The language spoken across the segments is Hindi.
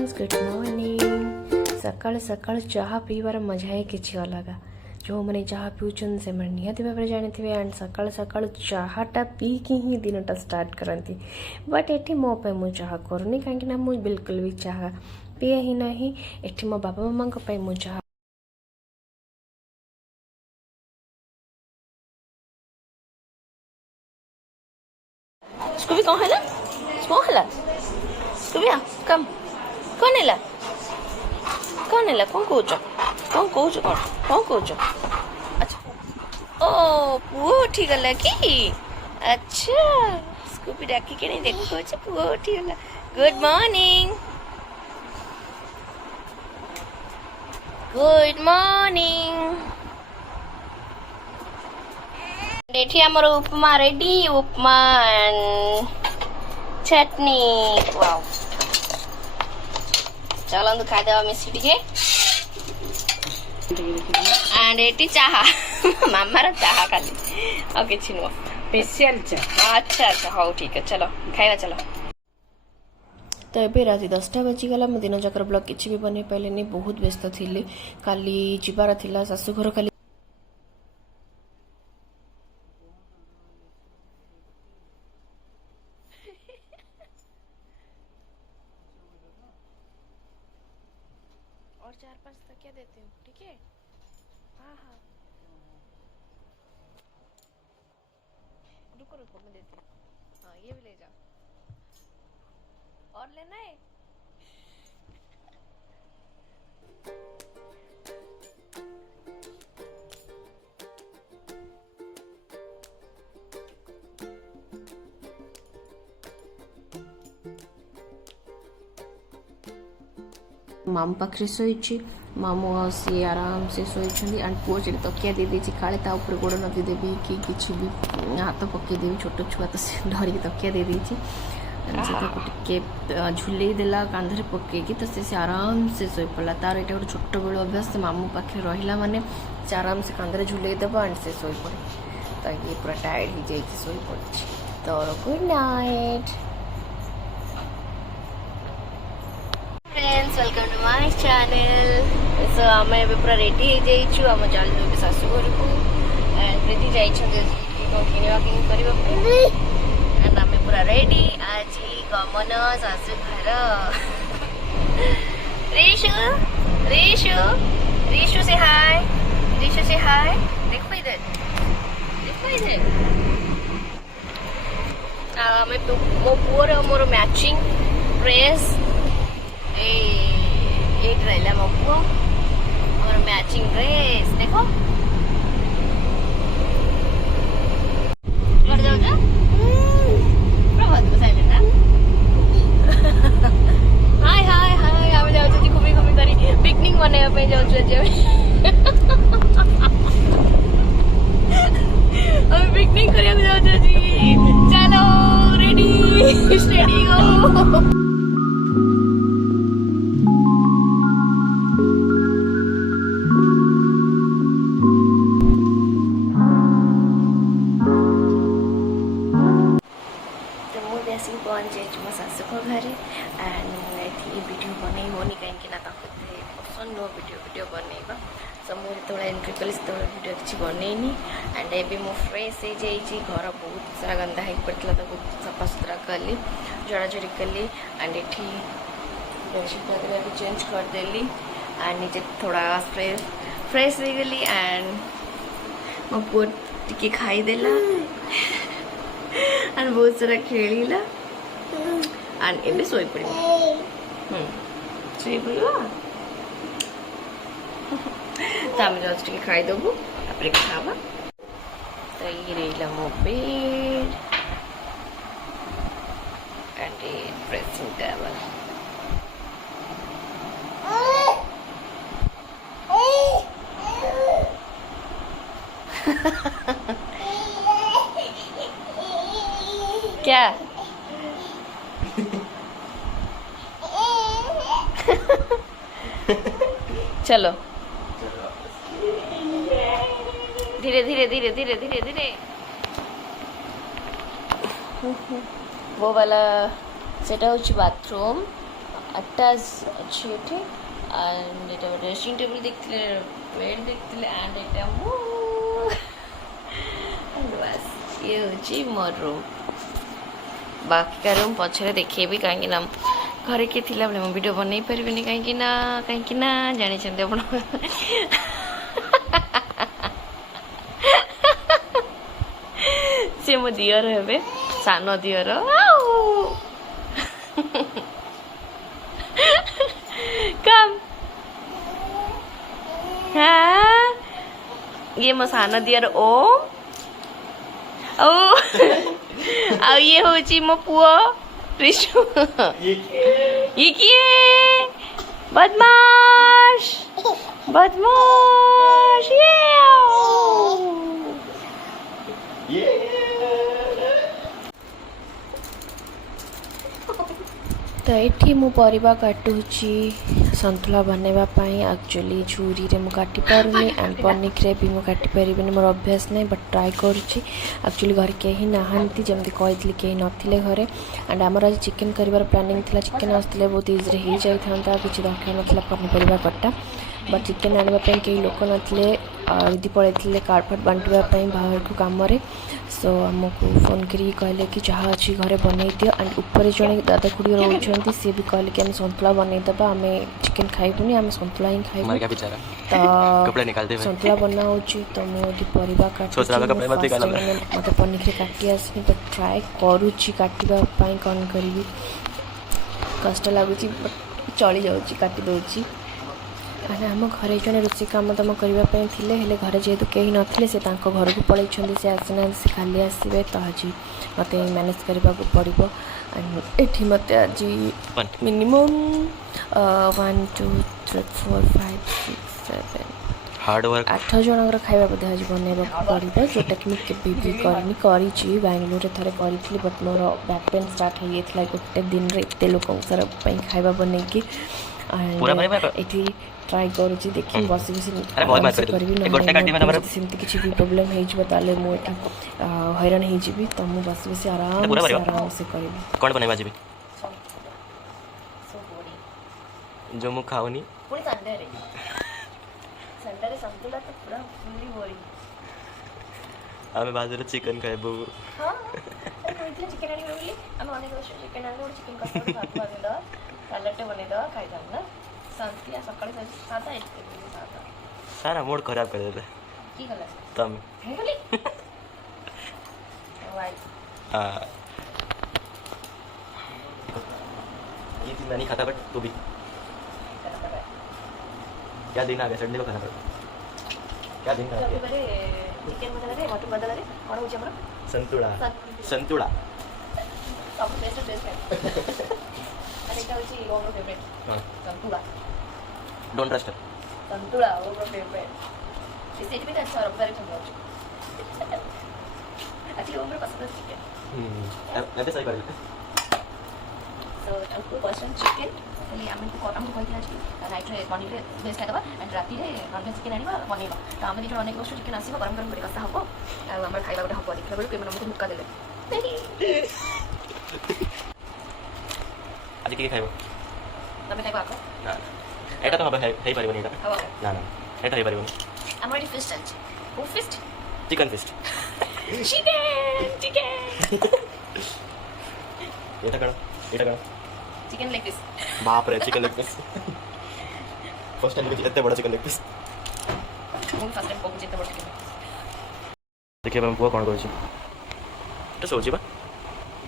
Friends good morning. सकाल सकाल चाह पीबार मजा ही किसी अलग। जो मैंने चाह पिउछन से निहाती भाव जानी एंड सकाल सकाल चाहटा पीकी ही दिनटा स्टार्ट करती। बट एटी मो पे मु चाह करनी कहीं मु बिल्कुल भी चाह पिए ही नहीं। एटी मो बाबा मामा पे मु चाह स्कूबी कौन है ना स्मो है स्कूबी कम कौन है कौन है कौन कौच कौन कौच कौन कौन कौच। अच्छा ओ पुओ उठी गला कि अच्छा स्कूबी डाकी के नहीं देखो कौच पुओ उठी गला। Good morning good morning. एठी हमर upma ready upma and chutney. Wow चलो खादेवा मिसी टे एंड एटी चाहा मामार चाहा खाली और किसी नुह स्पेशल चाह। अच्छा अच्छा हाँ ठीक है चलो खाଇବା चलो। तो ये रात 10टा बजीगला मु दिन जाकर ब्लॉग किसी भी बन पारे बहुत व्यस्त थी। काली जीवार थिला शाशु घर खाली और 4-5 तकिया देती हूँ ठीक है। हाँ हाँ रुको रुको मैं देती हूँ। हाँ ये भी ले जाओ और लेना है। मामू पाखे शोची मामू सी आराम से शोची एंड पुओ से तकिया दे देती काले गोड़ नदी देवी कि किसी भी हाथ पकईदेवी छोट छुआ तो से धरिकी तकिया दे देती टे झुले देला कांधे पकईकी तो से आराम से शो पड़ा। तार ये गोटे छोट बेलू अभ्यास मामू पाखे रहा माने से आराम से कांधे झुले देव एंड से शो पड़े। तो ये पूरा टायर्ड हो जाए शो पड़ी। तो good night friends welcome to my channel. So आम पूरा रेडी हो आम चलू शाशु घर को एंड प्रीति जाइए एंड आम पूरा रेडी आज गमन शाशु घर। ऋषु ऋषु ऋषु से हाय ऋषु से हाय देखो इधर मो पुअर मोर मैचिंग ड्रेस रहा मो पुओ मोर मैचिंग ड्रेस देखो हाय हाय हाय आम जाऊँ घूमी घूमी कर पिकनिक मनाइबा जाऊँ पिकनिक करने जाऊँ। चलो रेडी स्टेडी गो। पहुँच जाइए मो शाशु घर एंड ये वीडियो बनई होनी कहीं पसंद नो वीडियो बनइबा। सो मुझे जो एंट्री कली से वीडियो किसी बनईनी एंड ए मो फ्रेश हो जाइए। घर बहुत सारा गंदा हो पड़ता तो बहुत सफा सुतरा कली झड़ाझड़ी कली एंड ये बेडशीट वगैरह भी चेंज करदेली एंड नीचे थोड़ा फ्रेश हो गली एंड मो पुओ टी खाईदेला एंड बहुत सारा खेलिला एंड एबे सोई पड़ी सोई पड़ी तो आम जस्ट टे खाई देबू तापर खावा। तो ये रहा मो बेड एंड ड्रेसिंग टेबल। क्या चलो धीरे धीरे धीरे धीरे धीरे धीरे वो वाला सेटा होची बाथरूम ଆଟାଚ୍ ଅଛି ଏଠି ଆଣ୍ଡ ଏଇଟା ଡ୍ରେସିଂ ଟେବୁଲ୍ ଦେଖିଥିଲେ ବେଡ୍ ଦେଖିଥିଲେ ଆଣ୍ଡ ଏଇଟା ମୁଁ ବାସ୍ ଇଏ ହେଉଛି ମୋ ରୁମ୍ ବାକିକା ରୁମ୍ ପଛରେ ଦେଖେଇବି କାହିଁକି ନା ଘରେ କିଏ ଥିଲାବେଳେ ମୁଁ ଭିଡ଼ିଓ ବନେଇ ପାରିବିନି କାହିଁକି ନା ଜାଣିଛନ୍ତି ଆପଣ ସେ ମୋ ଦିଅର ହେବେ ସାନ ଦିଅର कम हाँ ये मो सानो दियर ओम ओ आ ये होची मो पुओ ऋषु ये किए बदमाश बदमाश ये तो ये मु परिबा काटुची संतुला बनैबा एक्चुअली छुरी रे मु काटी पारुनी एंड पनिक रे भी मु काटी परिबिनी मोर अभ्यास नहीं बट ट्राई करुची एक्चुअली घर कहीं नहांती जमती कही कहीं नथिले घरे एंड आमर आज चिकेन करिवार प्लानिंग थिला चिकेन आसले बहुत इजी हो जाई था किछि दरकार नथिला पनिपरिबा कट्टा बट चिकेन आनिबा पई कई लोक नथिले दीदी पळैथिले कार्डफाट बांटिबा पई बाहर को काम रे सो आमको फोन करी कहले कि जहाँ अच्छी घरे बनई दियो एंड ऊपर जड़े दादा खुड़ी रोचे सी भी कहले कि आम सन्तुला बनईदबा आम चिकेन खाइबुनी आम सन्तुला ही खाइबु तो सन्तुला बना तो मुझे परिवा मत पनिक काटी आसनी बट ट्राए करुच्ची काटापी कौन करी कष्ट लगुच बट चली जाऊँगी काटी दूची आम घरे जड़े रोषे कम दाम करने थे घरे जेहेतु कहीं नथिले से घर को पलि से आसीना से खाली आसवे तो आज मत मैनेज करने को पड़ो एटी मत आज मिनिमम 1 2 3 4 5 6 7 हार्डवर्क 8 जनकर खाଇବା बोधे आज बनवा पड़ो जोटा कि मुझे भी करनी करी बांगलोर थे करी but more back pain start हो जाता गोटे दिन में एत लोक सारा खाଇବା बनईकी ये ट्राई करुँच देखिए बस बस करी सेमती किसी भी प्रोब्लेम होताले मुझे हैरान हो तो मुझे बस बस आराम से करी कौन बनवा जी जो मु खाऊनी संडे संतुला तो पूरा फुल्ली बोरिंग आम बाजार चिकन खाइबू हाँ चिकेन आने बोली आम अनेक वर्ष चिकेन आने चिकेन कसा सालाडटे बनईद खाईद ना शांति सका सादा सादा सारा मूड खराब कर देते की गला तुम मैं बोली वाई हां ये चीज नहीं खाता बट तू भी क्या दिन आ गया संडे को खाना पड़ा क्या दिन आ गया चिकेन बदल रे मटन बदल रे कौन हो हमरा संतुला संतुला सब टेस्ट अरे क्या होची our favourite santula don't trust santula our favourite इसे भी अच्छा रब्बर चंगा अच्छी ओवर पसंद है चिकेन ऐसे सही कर तो हमको पर्सन चिकेन खाली हमको कहते आज नाइट रे मॉर्निंग रे वेज खाइदबा एंड राति रे नॉन वेज चिकेन आनिबा बनेबा तो आम जो अनेक वर्ष चिकेन आसीबा गरम गरम कर कसा हबो हमर खाइबा गोटे हबो देखला बेले हमको मुक्का देले आज के खाइबो तमे खाइबा आको ना एटा तो हे परिबनी एटा ना ना एटा हे परिबनी I'm ready फिस्ट आज वो फिस्ट चिकन फिस्ट चिकेन एटा कण चिकन लेग पीस बाप रे chicken leg piece first time देखिए इतने बड़ा चिकन लेग पीस मैं फर्स्ट टाइम को जितना बड़ा चिकन देखिए हम पुआ कौन करूँ तो सोची बा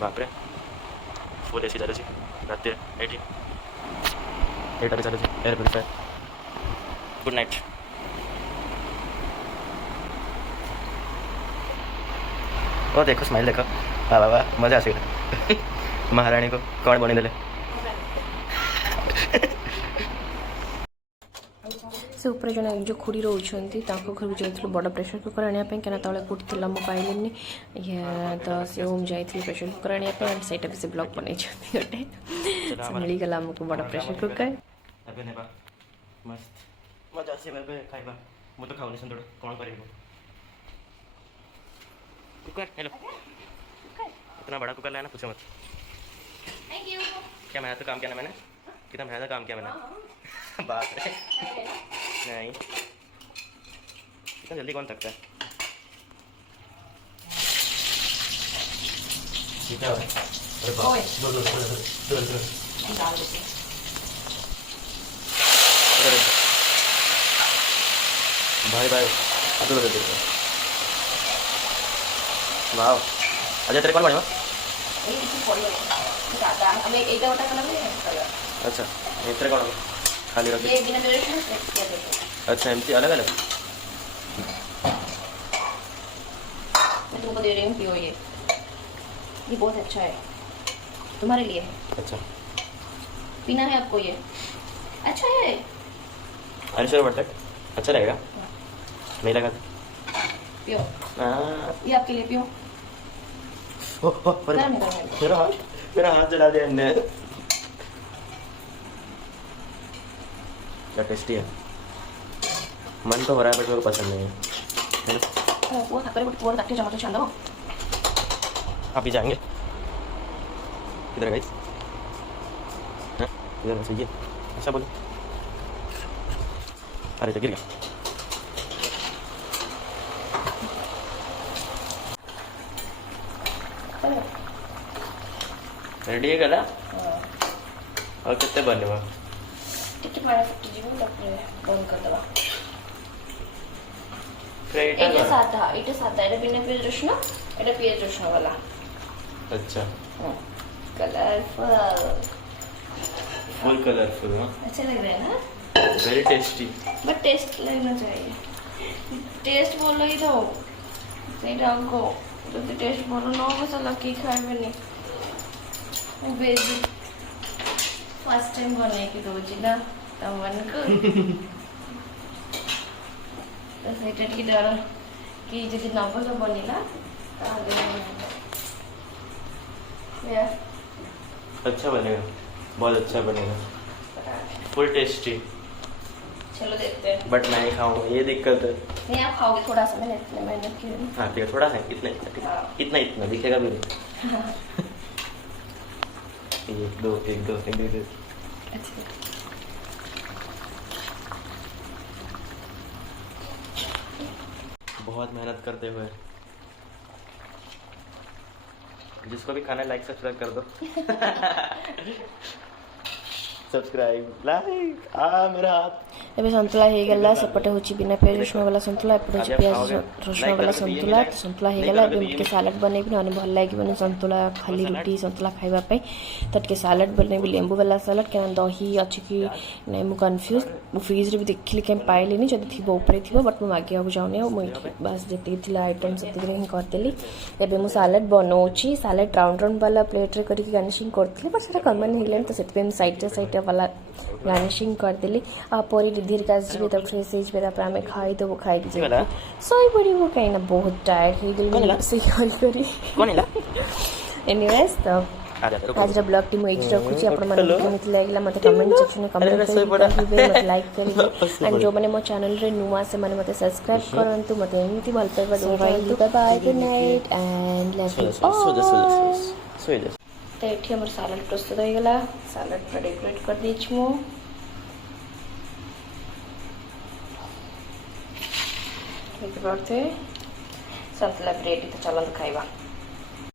बाप रे फुल एसी चले रात 8 भी चले एयर प्यूरिफायर गुड नाइट ओ देखो स्माइल देखो वाह वाह वाह मजा आसेगा महारानी को कौन बनी देले से ऊपर जन जो खुड़ी रोचे घर को जाइए बड़ प्रेसर कुकर आने क्या तले कौटी थी मुझे पाइलिनी तो सी होम जाइए प्रेसर कुकर आने से भी ब्लॉग बनई गोटे मिलगला आमको बड़ प्रेसर कुकर मस्त मजा आसे खाइबा मु तो खाऊनी संतुला कौन कर कुकर हेलो इतना बड़ा कुकर लाया ना पूछो मत थैंक यू क्या मैं तो काम किया ना मैंने कितना मेहनत काम किया मैंने। बात है नहीं, इतना जल्दी कौन थकता है। क्या है? अरे बाप, भाई भाई वाह। अच्छा तेरे कौन बनेगा? अच्छा तेरे कौन खाली रख। अच्छा एमती अलग अलग। मैं तुमको दे रही हूँ, पियो ये बहुत अच्छा है तुम्हारे लिए। अच्छा पीना है आपको ये? अच्छा है। अरे श्योर बट अच्छा लगेगा। नहीं लगा पियो, ये आपके लिए पियो। मेरा हाथ जला दिया हमने। क्या टेस्टी है। मन तो हो रहा है बट मेरे को पसंद नहीं है। आप ही जाएंगे किधर गई? इधर सही है। अच्छा बोलो। अरे तो गिर गया। रेडी है गला? और कितने बने हुआ? टिकट मारा 50 जीबी फोन कर दवा। এটা সাদা এটা বিনা পিয়াজ রসুন, এটা পিয়াজ রসুন वाला। अच्छा कलरफुल, फुल कलरफुल। हाँ अच्छा लग रहा है ना? Very tasty. बट टेस्ट लगना चाहिए। टेस्ट बोलो ही तो सही रखो। যদি টেস্ট বলো না হবে তাহলে কি খাবে নি। বেশি ফার্স্ট টাইম বনাইকি দଉଛି ନା ତମମାନଙ୍କୁ। ତ ସେଇଟା ଟିକେ ଡର କି ଯଦି ନ ଭଲ ବନିଲା ତାହେଲେ अच्छा बनेगा, बहुत अच्छा बनेगा, फुल टेस्टी। चलो देखते हैं। बट मैं नहीं खाऊंगा, ये दिक्कत है। नहीं आप खाओगे थोड़ा सा, मैंने इतने मेहनत की। हाँ ठीक है, थोड़ा है, इतना इतना हाँ। इतना इतना दिखेगा भी नहीं। एक दो एक दो एक दो, एक दो। अच्छा बहुत मेहनत करते हुए। जिसको भी खाना है लाइक सब्सक्राइब कर दो। सब्सक्राइब लाइक मेरा हाथ। ଏବେ ସନ୍ତୁଳା ହେଇଗଲା। ସେପଟେ ହେଉଛି ବିନା ପିଆଜ ରସୁଣ ବାଲା ସନ୍ତୁଳା, ଏପଟେ ହେଉଛି ପିଆଜ ରସୁଣ ବାଲା ସନ୍ତୁଳା। ତ ସନ୍ତୁଳା ହେଇଗଲା। ଏବେ ମୁଁ ଟିକେ ସାଲାଡ଼ ବନେଇବି, ନହେଲେ ଭଲ ଲାଗିବନି ସନ୍ତୁଳା ଖାଲି ରୁଟି ସନ୍ତୁଳା ଖାଇବା ପାଇଁ। ତ ଟିକେ ସାଲାଡ଼ ବନେଇବି, ଲେମ୍ବୁ ବାଲା ସାଲାଡ଼। କାରଣ ଦହି ଅଛି କି ନାଇଁ ମୁଁ କନଫ୍ୟୁଜ୍। ମୁଁ ଫ୍ରିଜ୍ରେ ବି ଦେଖିଲି କାହିଁ ପାଇଲିନି, ଯଦି ଥିବ ଉପରେ ଥିବ, ବଟ୍ ମୁଁ ମାଗିବାକୁ ଯାଉନି। ଆଉ ମୁଁ ଏଠି ବାସ୍ ଯେତିକି ଥିଲା ଆଇଟମ୍ ସେତିକିରେ ହିଁ କରିଦେଲି। ଏବେ ମୁଁ ସାଲାଡ଼ ବନାଉଛି। ସାଲାଡ଼ ରାଉଣ୍ଡ ରାଉଣ୍ଡ ବାଲା ପ୍ଲେଟ୍ରେ କରିକି ଗାର୍ନିସିଂ କରିଥିଲି, ବଟ୍ ସେଇଟା କମନ୍ ହେଇଗଲାଣି। ତ ସେଥିପାଇଁ ମୁଁ ସାଇଡ଼୍ରେ ବାଲା ଗାର୍ନିସିଂ କରିଦେଲି। ଆଉ ପରେ ଧୀରେ ଆସିଯିବେ, ତ ଫ୍ରେଶ୍ ହେଇଯିବେ, ତାପରେ ଆମେ ଖାଇଦେବୁ। ଖାଇକି ଯାଇକି ଶୋଇପଡ଼ିବୁ, କାହିଁକିନା ବହୁତ ଟାୟାର୍ଡ଼ ହେଇଗଲି ରୋଷେଇ କରି। ଏନିୱେଜ୍ ତ ଆଜିର ବ୍ଲଗ୍ଟି ମୁଁ ଏଇଠି ରଖୁଛି। ଆପଣମାନଙ୍କୁ କେମିତି ଲାଗିଲା ମୋତେ କମେଣ୍ଟ ସେକ୍ସନରେ କମେଣ୍ଟ କରିକି କହିବେ, ମୋତେ ଲାଇକ୍ କରିବେ। ଆଣ୍ଡ ଯେଉଁମାନେ ମୋ ଚ୍ୟାନେଲରେ ନୂଆ ସେମାନେ ମୋତେ ସବସ୍କ୍ରାଇବ୍ କରନ୍ତୁ। ମୋତେ ଏମିତି ଭଲ ପାଇବା ଦେଇଥାନ୍ତୁ। Bye bye, good night and love you all. ତ ଏଠି ଆମର ସାଲାଡ଼ ପ୍ରସ୍ତୁତ ହେଇଗଲା। ସାଲାଡ଼ ପୁରା ଡେକୋରେଟ୍ କରିଦେଇଛି ମୁଁ। ସନ୍ତୁଳା ବି ରେଡ଼ି, ତ ଚାଲନ୍ତୁ ଖାଇବା।